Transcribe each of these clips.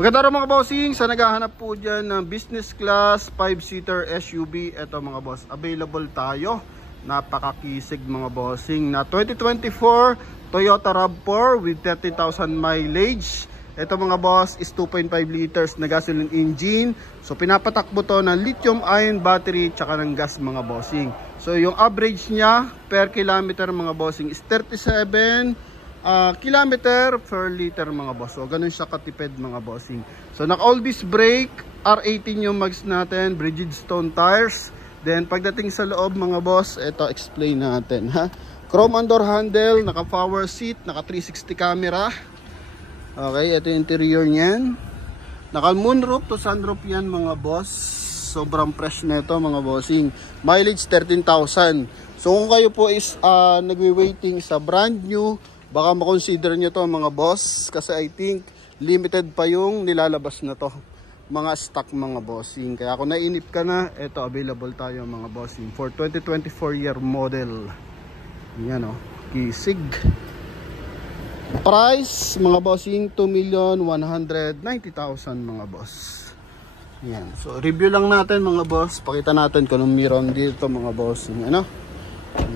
Maganda rin mga bossing, sa naghahanap po dyan ng business class 5-seater SUV, eto mga boss, available tayo. Napakakisig mga bossing na 2024 Toyota RAV4 with 30,000 mileage. Eto mga boss is 2.5 liters na gasoline engine. So pinapatakbo to ng lithium ion battery tsaka ng gas mga bossing. So yung average niya per kilometer mga bossing is 37 kilometer per liter mga boss. So ganun siya katipid mga bossing. So naka all disc brake, R18 yung mags natin, Bridgestone tires. Then pagdating sa loob mga boss, ito explain natin ha. Chrome and door handle, naka power seat, naka 360 camera. Okay, ito yung interior niyan. Naka moonroof to sunroof yan mga boss. Sobrang fresh nito mga bossing. Mileage 13,000. So kung kayo po is nagwi-waiting sa brand new, baka makonsider nyo to mga boss, kasi I think limited pa yung nilalabas na to mga stock mga bossing. Kaya kung nainip ka na, ito available tayo mga bossing for 2024 year model. Yan o, kisig. Price mga bossing 2,190,000 mga boss. Yan, so review lang natin mga boss. Pakita natin kung anong meron dito mga bossing. Ano?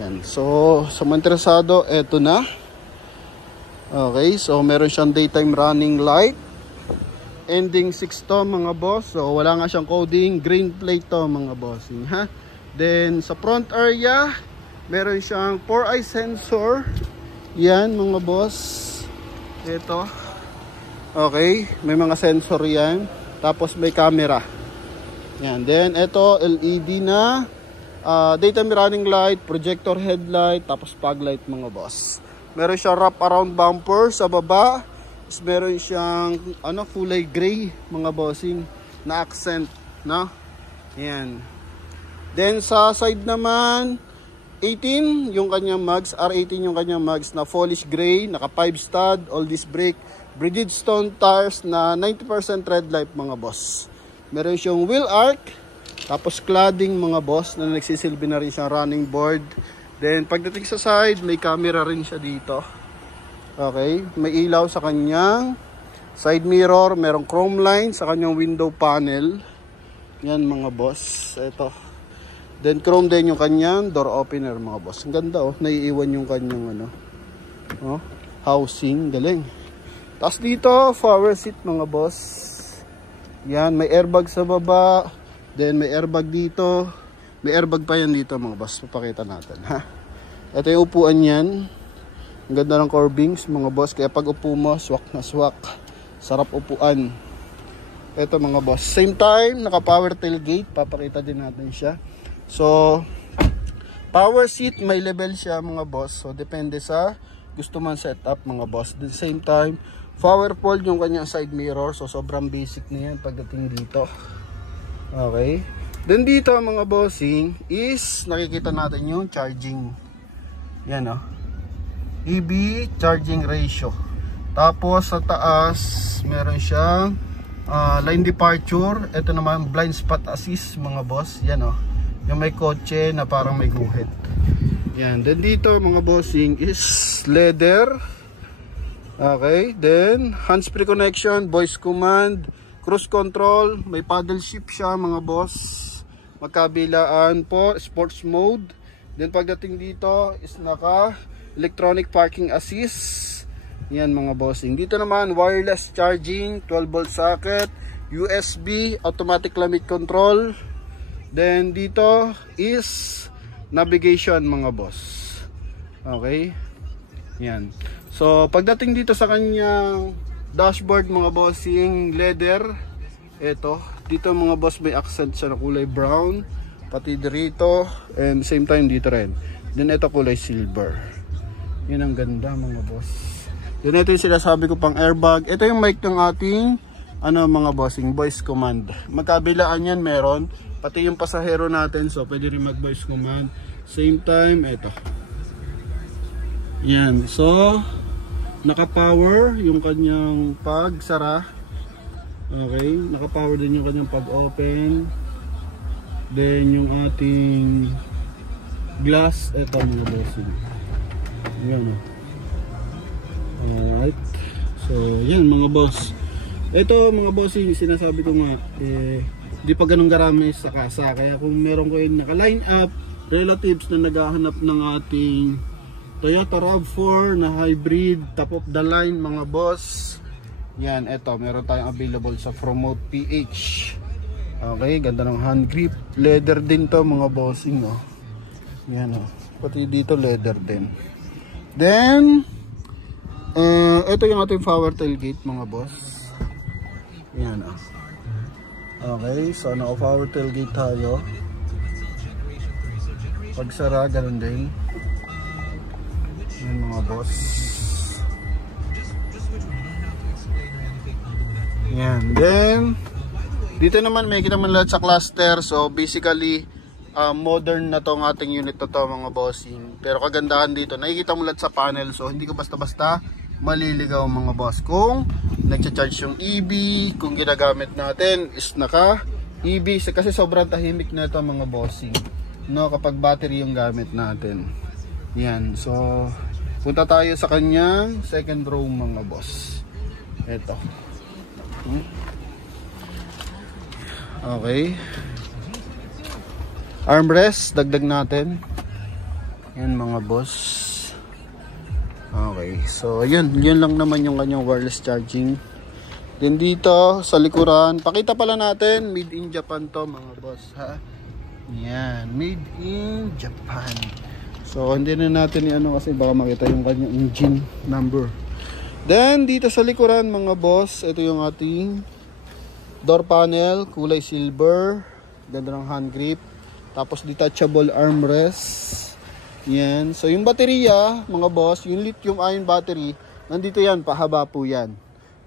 Yan, so sa mga interesado, eto na. Okay, so meron siyang daytime running light. Ending 6 to mga boss. So wala nga siyang coding. Green plate to mga bossing ha. Then sa front area, meron siyang 4-eye sensor. Yan mga boss. Ito. Okay, may mga sensor yan. Tapos may camera. Yan. Then ito LED na daytime running light, projector headlight, tapos fog light mga boss. Meron siyang wrap around bumper sa baba. Tapos meron siyang kulay gray mga bossing na accent, no? Yan. Then sa side naman 18 yung kanyang mags, R18 yung kanyang mags na polish gray, naka 5 stud, all disc brake, Bridgestone tires na 90% red light mga boss. Meron siyang wheel arch, tapos cladding mga boss na nagsisilbi na rin siyang running board. Then pagdating sa side, may camera rin siya dito. Okay, may ilaw sa kanyang side mirror, merong chrome line sa kanyang window panel. Yan mga boss, ito. Then chrome din yung kanyang door opener mga boss. Ang ganda oh, naiiwan yung kanyang housing, galing. Tapos dito, power seat mga boss. Yan, may airbag sa baba. Then may airbag dito. May airbag pa yan dito mga boss. Papakita natin ha. Ito yung upuan yan. Ang ganda ng carvings mga boss. Kaya pag upo mo, swak na swak. Sarap upuan. Ito mga boss. Same time, naka power tailgate. Papakita din natin siya. So, power seat, may level siya mga boss. So, depende sa gusto man setup mga boss. At the same time, power fold yung kanyang side mirror. So, sobrang basic na yan pagdating dito. Okay. Then dito mga bossing is nakikita natin yung charging. Yan o. EV charging ratio. Tapos sa taas meron siyang line departure. Ito naman blind spot assist mga boss. Yan o. Yung may kotse na parang may guhit. Yan. Then dito mga bossing is leather. Okay. Then hands-free connection, voice command, cruise control. May paddle shift siya mga boss. Magkabilaan po, sports mode. Then pagdating dito is naka electronic parking assist. Yan mga bossing. Dito naman wireless charging, 12 volt socket, USB, automatic climate control. Then dito is navigation mga boss. Okay? Yan. So pagdating dito sa kanyang dashboard mga bossing, leather. Ito, dito mga boss may accent siya na kulay brown, pati dito, and same time dito rin. Then ito kulay silver. Yan ang ganda mga boss. Then ito yung sinasabi ko pang airbag. Ito yung mic ng ating mga bossing, voice command. Magkabilaan yan meron, pati yung pasahero natin, so pwede rin mag voice command. Same time, ito. Yan, so naka-power yung kanyang pagsara. Okay, naka-power din yung kanyang pag-open. Then yung ating glass, eto mga bossing. Yan o. Alright. So yan mga boss. Ito mga bossing, sinasabi ko nga, di pa ganun garami sa kasa. Kaya kung meron ko yung naka-line up, relatives na naghahanap ng ating Toyota RAV4 na hybrid, top of the line mga boss. Yan, eto, meron tayong available sa Promote PH. Okay, ganda ng hand grip. Leather din to mga bossing, no? Yan, oh. Pati dito leather din. Then, ito yung ating power tailgate mga boss. Yan, oh. Okay, so naka-power tailgate tayo. Pagsara, ganun din. Yan mga boss. Yan, then dito naman may kita man lahat sa cluster. So basically modern na tong ating unit na to mga bossing. Pero kagandahan dito, nakikita mo lahat sa panel. So hindi ka basta-basta maliligaw mga boss kung nagcha-charge yung EV, kung ginagamit natin is naka EV kasi sobrang tahimik na ito mga bossing, no, kapag battery yung gamit natin. Yan, so punta tayo sa kanyang second row mga boss. Ito. Okay. Armrest, dagdag natin. Yan mga boss. Okay, so yun lang naman yung kanyang wireless charging. Then dito sa likuran, pakita pala natin, made in Japan to mga boss, ha. Yan, made in Japan. So hindi na natin i-ano kasi baka makita yung kanyang engine number. Then dito sa likuran mga boss, ito yung ating door panel, kulay silver, ganda ng hand grip, tapos detachable armrest. Yan. So yung baterya, mga boss, yung lithium ion battery, nandito yan, pahaba po yan.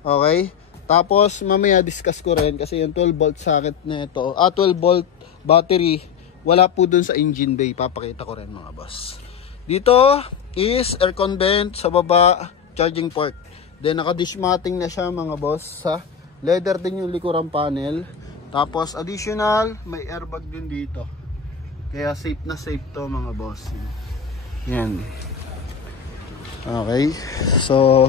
Okay? Tapos mamaya discuss ko rin kasi yung 12 volt socket na ito, 12 volt battery, wala po dun sa engine bay. Papakita ko rin mga boss. Dito is aircon vent sa baba, charging port. Then naka-dish matting na siya mga boss. Sa leather din yung likurang panel. Tapos additional, may airbag din dito. Kaya safe na safe to mga boss. Yan. Okay. So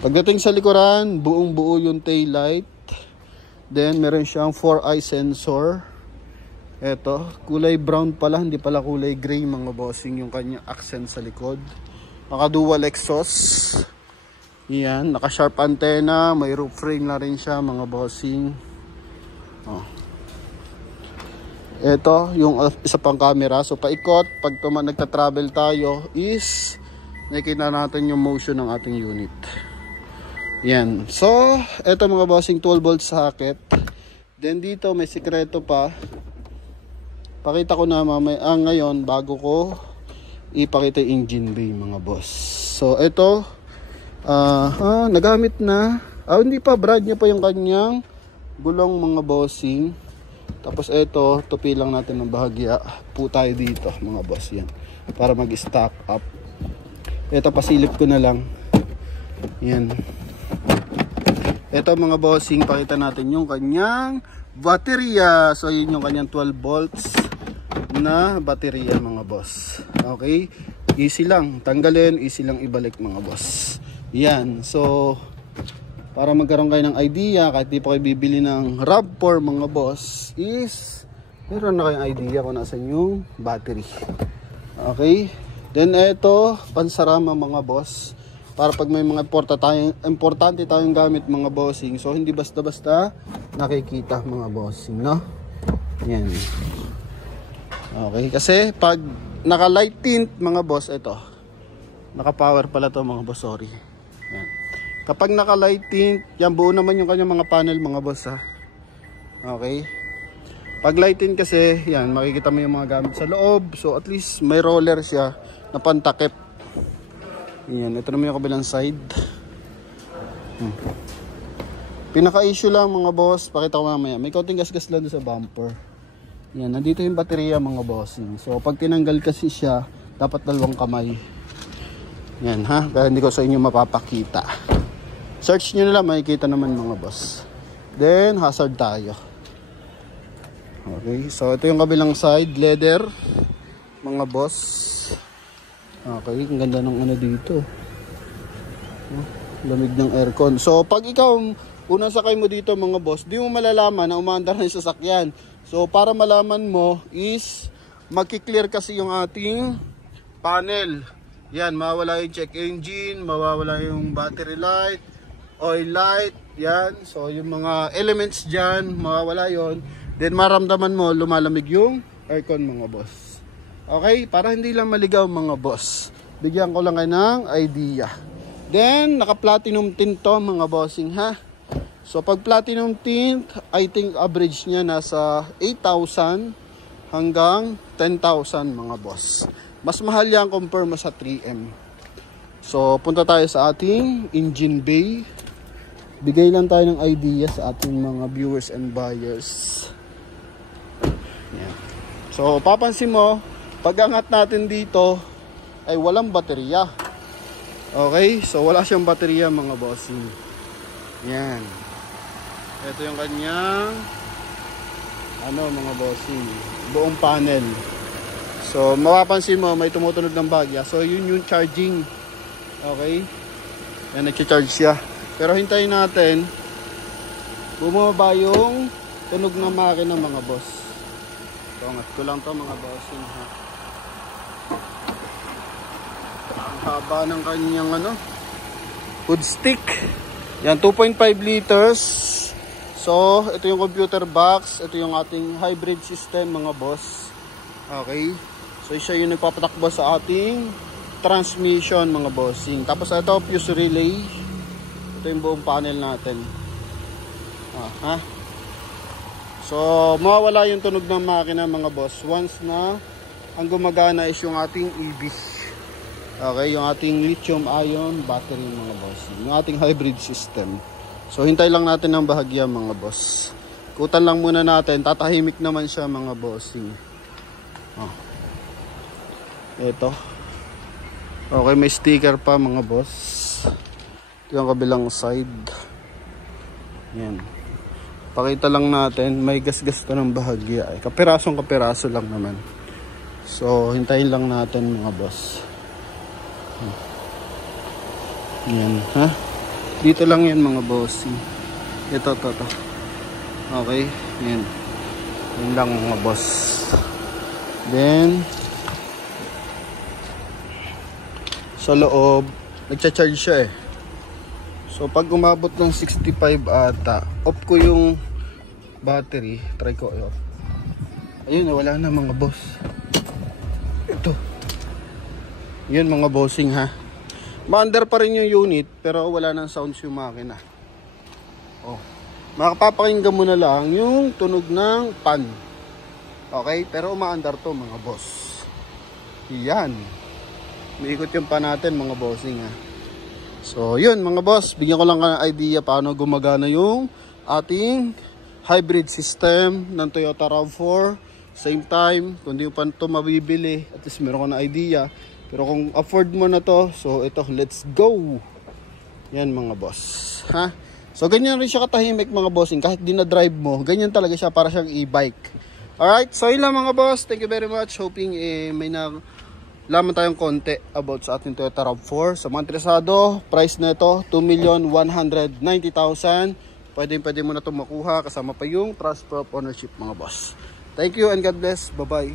pagdating sa likuran, buong buo yung tail light. Then meron siyang 4-eye sensor. Ito, kulay brown pala, hindi pala kulay gray mga bossing yung kanyang accent sa likod. Naka-dual exhaust. Yan, naka-sharp antenna, may roof frame na rin siya mga bossing. Oh. Ito, yung isa pang camera. So paikot, pag nagta-travel tayo is nakikita natin yung motion ng ating unit. Yan. So, ito mga bossing 12 volt socket. Then dito may sikreto pa. Pakita ko na mamaya ngayon bago ko ipakita yung engine bay mga boss. So, ito nagamit na. Hindi pa, brand niya pa yung kanyang gulong mga bossing. Tapos ito, tupi lang natin ng bahagya po tayo dito mga boss, yan, para mag-stock up. Ito pasilip ko na lang. Yan. Ito mga bossing, pakita natin yung kanyang baterya. So yun yung kanyang 12 volts na baterya mga boss. Okay, easy lang tanggalin, easy lang ibalik mga boss. Yan, so para magkaroon kayo ng idea, kahit di pa kayo bibili ng RAV4 mga boss, is meron na kayong idea kung nasan yung battery. Okay, then ito pansarama mga boss, para pag may mga importante tayong gamit mga bossing, so hindi basta-basta nakikita mga bossing, no? Yan. Okay, kasi pag naka light tint mga boss, ito naka power pala to mga boss, sorry. Yan. Kapag naka light tint, yan, buo naman yung kanyang mga panel mga boss, ha. Okay. Pag light tint kasi, yan, makikita mo yung mga gamit sa loob. So at least may roller siya na pantakip. Yan, ito naman yung kabilang side. Pinaka-issue lang mga boss, pakita ko mamaya. May konting gas-gas lang doon sa bumper. Yan, nandito yung baterya mga bossing. So pag tinanggal kasi siya, dapat dalawang kamay. Yan ha, kaya hindi ko sa inyo mapapakita. Search nyo nila, makikita naman mga boss. Then hazard tayo. Okay, so ito yung kabilang side, leather mga boss. Okay, ang ganda ng ano dito. Lamig ng aircon. So pag ikaw unang sakay mo dito mga boss, di mo malalaman na umaandar na yung sasakyan. So para malaman mo is magki-clear kasi yung ating panel. Yan, mawawala yung check engine, mawawala yung battery light, oil light, yan. So yung mga elements dyan, mawawala yon. Then maramdaman mo lumalamig yung aircon mga boss. Okay, para hindi lang maligaw mga boss, bigyan ko lang kayo ng idea. Then naka-platinum tint to mga bossing ha. So pag platinum tint, I think average niya nasa 8,000 hanggang 10,000 mga boss. Mas mahal yan compare mo sa 3M. So punta tayo sa ating engine bay. Bigay lang tayo ng idea sa ating mga viewers and buyers. Yan. So papansin mo, pag angat natin dito ay walang baterya. Okay, so wala siyang baterya mga bossing. Yan. Ito yung kanyang mga bossing, buong panel. So mapapansin mo may tumutunog ng bagya. So yun yung charging. Okay? Yan, nag-charge siya. Pero hintayin natin bumaba yung tunog ng makina mga boss. So angat ko lang to mga bossing ha. Ang haba ng kanyang hood stick. Yan, 2.5 liters. So ito yung computer box. Ito yung ating hybrid system mga boss. Okay? So siya yung nagpapatakbo sa ating transmission mga bossing. Tapos ito fuse relay. Ito yung buong panel natin. So mawawala yung tunog ng makina mga boss once na ang gumagana is yung ating EV. Okay, yung ating lithium ion battery mga bossing. Yung ating hybrid system. So hintay lang natin ng bahagya mga boss. Kutan lang muna natin. Tatahimik naman siya mga bossing. Ito. Okay, may sticker pa mga boss. Ito yung kabilang side. Yan. Pakita lang natin, may gasgas to ng bahagya. Kapiraso lang naman. So, hintayin lang natin mga boss. Yan, ha? Dito lang yan mga boss. Ito. Okay, yan. Yan lang mga boss. Then, sa loob, nagcha-charge siya eh. So pag umabot ng 65 ata, off ko yung battery. Try ko i-off. Ayun, wala na mga boss. Ito. Yun mga bossing ha. Ma-under pa rin yung unit, pero wala nang sounds yung makina. Makapapakinggan mo na lang yung tunog ng pan. Okay, pero umaandar to mga boss. Yan. Umiikot yung pan natin mga bossing ha. So yun mga boss, bigyan ko lang ng idea paano gumagana yung ating hybrid system ng Toyota RAV4. Same time, kung di mo pa ito mabibili, at least meron ka na idea. Pero kung afford mo na to, so ito, let's go. Yan mga boss ha. So ganyan rin siya katahimik mga bossing. Kahit di na drive mo, ganyan talaga siya, para siyang e-bike. Alright, so yun lang mga boss. Thank you very much. Hoping may laman tayong konti about sa ating Toyota RAV4. Sa mga interesado, price na ito 2,190,000. Pwede mo na ito makuha kasama pa yung transfer of ownership mga boss. Thank you and God bless. Bye bye.